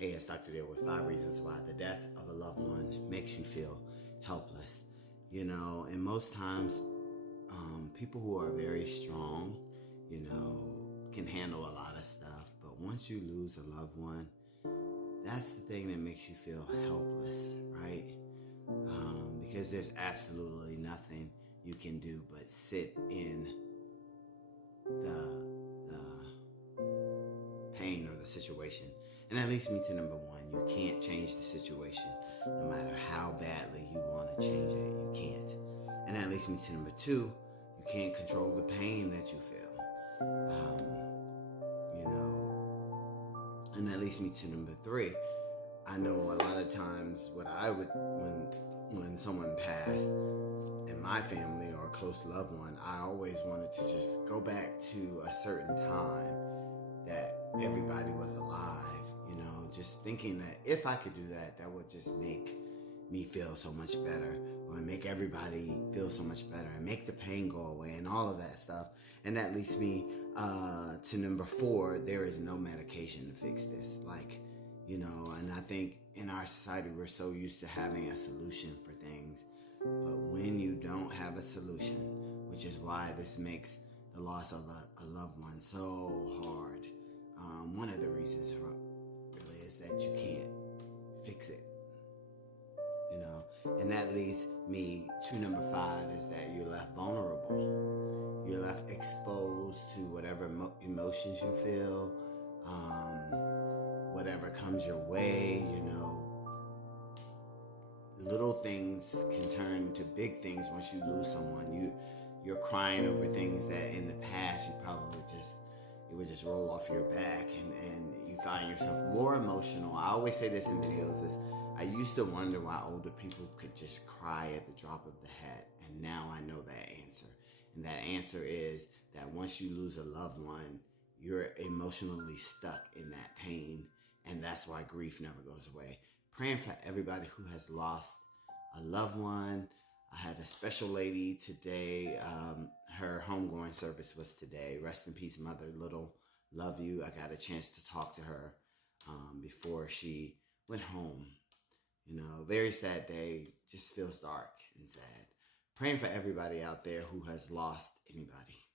Hey, it's Dr. Dale with 5 reasons why the death of a loved one makes you feel helpless. And most times, people who are very strong, can handle a lot of stuff. But once you lose a loved one, that's the thing that makes you feel helpless, right? Because there's absolutely nothing you can do but sit in the pain or the situation. And that leads me to number 1. You can't change the situation. No matter how badly you want to change it, you can't. And that leads me to number 2. You can't control the pain that you feel. And that leads me to number 3. I know a lot of times what I would, when someone passed in my family or a close loved one, I always wanted to just go back to a certain time that everybody was alive, just thinking that if I could do that, that would just make me feel so much better, or make everybody feel so much better, and make the pain go away, and all of that stuff. And that leads me to number 4. There is no medication to fix this. And I think in our society, we're so used to having a solution for things. But when you don't have a solution, which is why this makes the loss of a loved one so hard, one of the reasons really is that you can't fix it. And that leads me to number 5, is that you're left vulnerable. You're left exposed to whatever emotions you feel, whatever comes your way. Little things can turn to big things once you lose someone. You're crying over things that in the past you probably it would just roll off your back, and you find yourself more emotional. I always say this in videos, I used to wonder why older people could just cry at the drop of the hat, and now I know that answer. And that answer is that once you lose a loved one, you're emotionally stuck in that pain, and that's why grief never goes away. Praying for everybody who has lost a loved one. I had a special lady today. Her homegoing service was today. Rest in peace, Mother Little. Love you. I got a chance to talk to her before she went home. Very sad day. Just feels dark and sad. Praying for everybody out there who has lost anybody.